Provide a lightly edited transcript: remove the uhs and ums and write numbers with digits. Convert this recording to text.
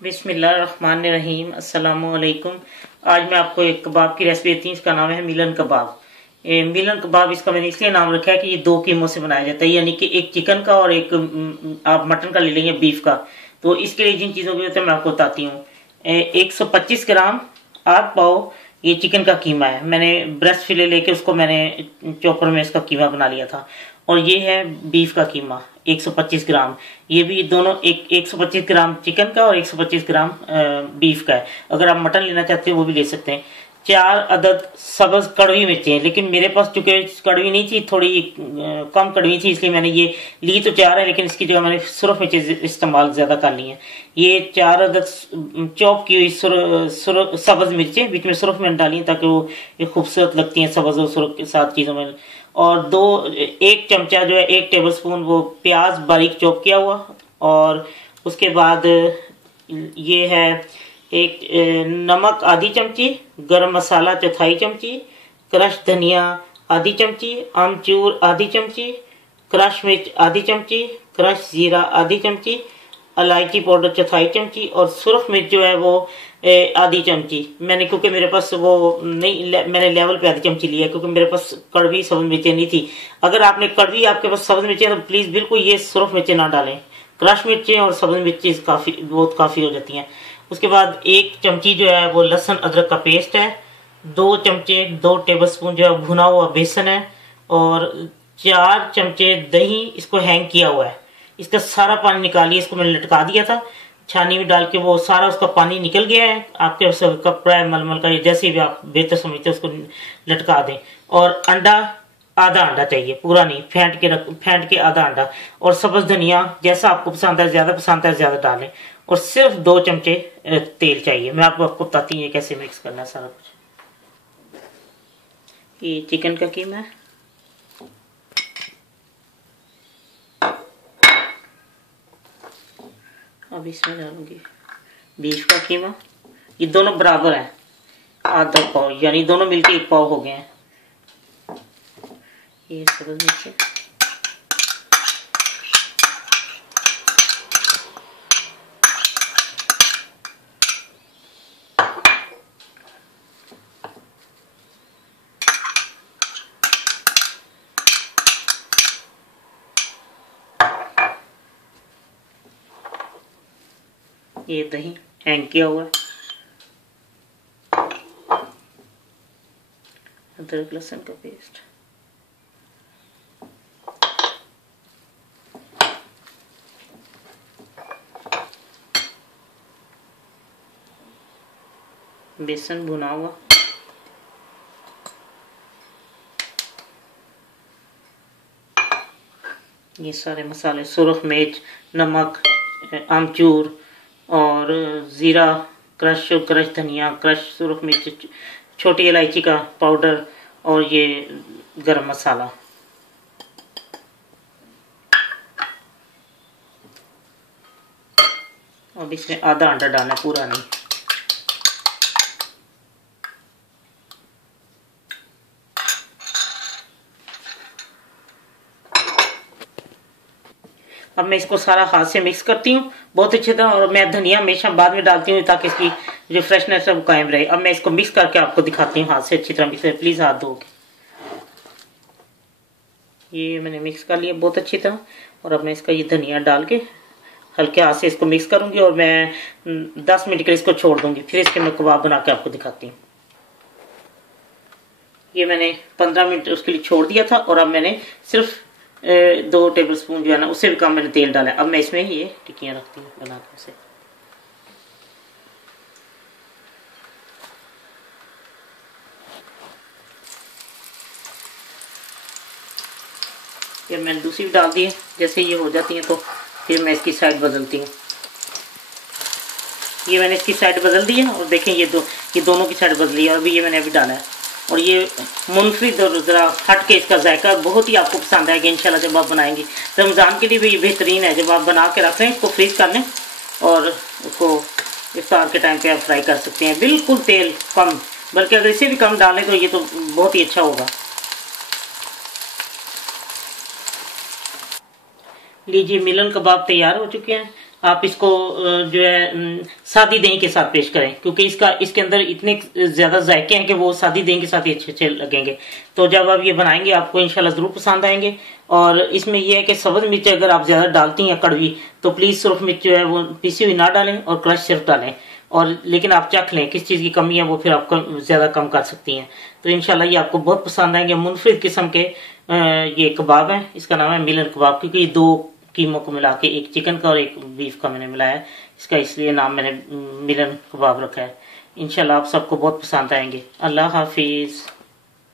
बिस्मिल्लाहिर्रहमानिर्रहीम। अस्सलामुअलैकुम। आज मैं आपको एक कबाब की रेसिपी देती हूँ। इसका नाम है मिलन कबाब। मिलन कबाब इसका मैंने इसलिए नाम रखा है कि ये दो कीमों से बनाया जाता है, यानी कि एक चिकन का और एक आप मटन का ले लेंगे, बीफ का। तो इसके लिए जिन चीज़ों की जरूरत है मैं आपको बताती हूँ। 125 ग्राम आध पाव ये चिकन का कीमा है। मैंने ब्रेस्ट फिले लेके उसको मैंने चॉपर में इसका कीमा बना लिया था। और ये है बीफ का कीमा 125 ग्राम। ये भी दोनों 125 ग्राम चिकन का और 125 ग्राम बीफ का है। अगर आप मटन लेना चाहते हैं वो भी ले सकते हैं। 4 अदद सब्ज कड़वी मिर्चें हैं, लेकिन मेरे पास चूंकि कड़वी नहीं थी, थोड़ी कम कड़वी थी, इसलिए मैंने ये ली तो 4 है, लेकिन इसकी जगह मैंने सुरख मिर्चें इस्तेमाल ज्यादा कर ली हैं। ये 4 अदद चॉप की हुई सब्ज मिर्चें बीच में सुरख में डाली हैं, ताकि वो ये खूबसूरत लगती हैं सब्ज और सुरख के साथ चीजों में। और एक चमचा जो है 1 टेबल स्पून वो प्याज बारीक चॉप किया हुआ। और उसके बाद ये है एक नमक आधी चमची, गरम मसाला चौथाई चमची, क्रश धनिया आधी चमची, आमचूर आधी चमची, क्रश मिर्च आधी चमची, क्रश जीरा आधी चमची, इलायची पाउडर चौथाई चमची, और सुरख मिर्च जो है वो आधी चमची। मैंने क्योंकि मेरे पास वो नहीं, मैंने लेवल पे आधी चमची लिया क्योंकि मेरे पास कड़वी सब्ज मिर्चें नहीं थी। अगर आपने कड़वी आपके पास सब्ज मिर्चें तो प्लीज बिल्कुल ये सुरख मिर्चें ना डालें। क्रश मिर्चें और सब्ज मिर्चें काफी हो जाती हैं। उसके बाद 1 चमची जो है वो लहसुन अदरक का पेस्ट है। 2 टेबल स्पून जो है भुना हुआ बेसन है। और 4 चमचे दही, इसको हैंग किया हुआ है। इसका सारा पानी निकालिए। इसको मैंने लटका दिया था छानी में डाल के, वो सारा उसका पानी निकल गया है। आपके पास कपड़ा है मलमल का, जैसे भी आप बेहतर समझते हैं उसको लटका दें। और अंडा, आधा अंडा चाहिए, पूरा नहीं, फेंट के आधा अंडा। और सब्ज धनिया जैसा आपको पसंद है, ज्यादा पसंद है ज्यादा डालें। और सिर्फ 2 चमचे तेल चाहिए। मैं आपको बताती हूँ ये कैसे मिक्स करना है सारा कुछ। ये चिकन का कीमा है। अब इसमें डालूंगी बीफ का कीमा। ये दोनों बराबर हैं, आधा पाव, यानी दोनों मिलके 1 पाव हो गए हैं। ये सब्ज मिर्च, ये दही हैंग किया हुआ है, अदरक लहसुन का पेस्ट, बेसन भुना हुआ, ये सारे मसाले, सुरख मिर्च, नमक, आमचूर और जीरा, क्रश धनिया, क्रश सुरख मिर्च, छोटी इलायची का पाउडर, और ये गरम मसाला। अब इसमें आधा अंडा डालना, पूरा नहीं। अब मैं इसको सारा हाथ से मिक्स करती हूँ बहुत अच्छी तरह। और मैं धनिया हमेशा बाद में डालती हूँ ताकि इसकी जो फ्रेशनेस है वो कायम रहे। अब मैं इसको मिक्स करके आपको दिखाती हूँ हाथ से अच्छी तरह मिक्स। प्लीज हाथ धो के। ये मैंने मिक्स कर लिया बहुत अच्छी तरह। और अब मैं इसका ये धनिया डाल के हल्के हाथ से इसको मिक्स करूंगी और मैं 10 मिनट के लिए इसको छोड़ दूंगी। फिर इसके मैं कबाब बना के आपको दिखाती हूँ। ये मैंने 15 मिनट उसके लिए छोड़ दिया था। और अब मैंने सिर्फ 2 टेबल स्पून जो है ना, उससे भी कम मैंने तेल डाला है। अब मैं इसमें ये टिक्कियां रखती हूँ बना के उसे। ये मैंने दूसरी भी डाल दी है। जैसे ये हो जाती है तो फिर मैं इसकी साइड बदलती हूँ। ये मैंने इसकी साइड बदल दी है और देखें ये दोनों की साइड बदली है। और अभी ये मैंने अभी डाला है। और ये मुनफरिद और ज़रा हट के इसका जायका बहुत ही आपको पसंद आएगा इंशाल्लाह जब आप बनाएंगे। रमज़ान के लिए भी ये बेहतरीन है। जब आप बना के रख लें, इसको फ्रीज कर लें और उसको इफ्तार के टाइम पे आप फ्राई कर सकते हैं। बिल्कुल तेल कम, बल्कि अगर इसे भी कम डालें तो ये तो बहुत ही अच्छा होगा। लीजिए मिलन कबाब तैयार हो चुके हैं। आप इसको जो है सादी दही के साथ पेश करें, क्योंकि इसके अंदर इतने ज्यादा जायके हैं कि वो सादी दही के साथ ही अच्छे अच्छे लगेंगे। तो जब आप ये बनाएंगे आपको इंशाल्लाह जरूर पसंद आएंगे। और इसमें यह है कि सब्ज मिर्च अगर आप ज्यादा डालती हैं कड़वी, तो प्लीज सुरख मिर्च जो है वो पीसी हुई ना डालें और क्रश सिर्फ डालें। और लेकिन आप चख लें किस चीज़ की कमी है, वो फिर आप ज़्यादा कम कर सकती हैं। तो इंशाल्लाह ये आपको बहुत पसंद आएंगे। मुनफरिद किस्म के ये कबाब हैं, इसका नाम है मिलन कबाब, क्योंकि ये दो कीमों को मिला के, एक चिकन का और एक बीफ का मैंने मिलाया है, इसका इसलिए नाम मैंने मिलन कबाब रखा है। इंशाल्लाह आप सबको बहुत पसंद आएंगे। अल्लाह हाफिज़।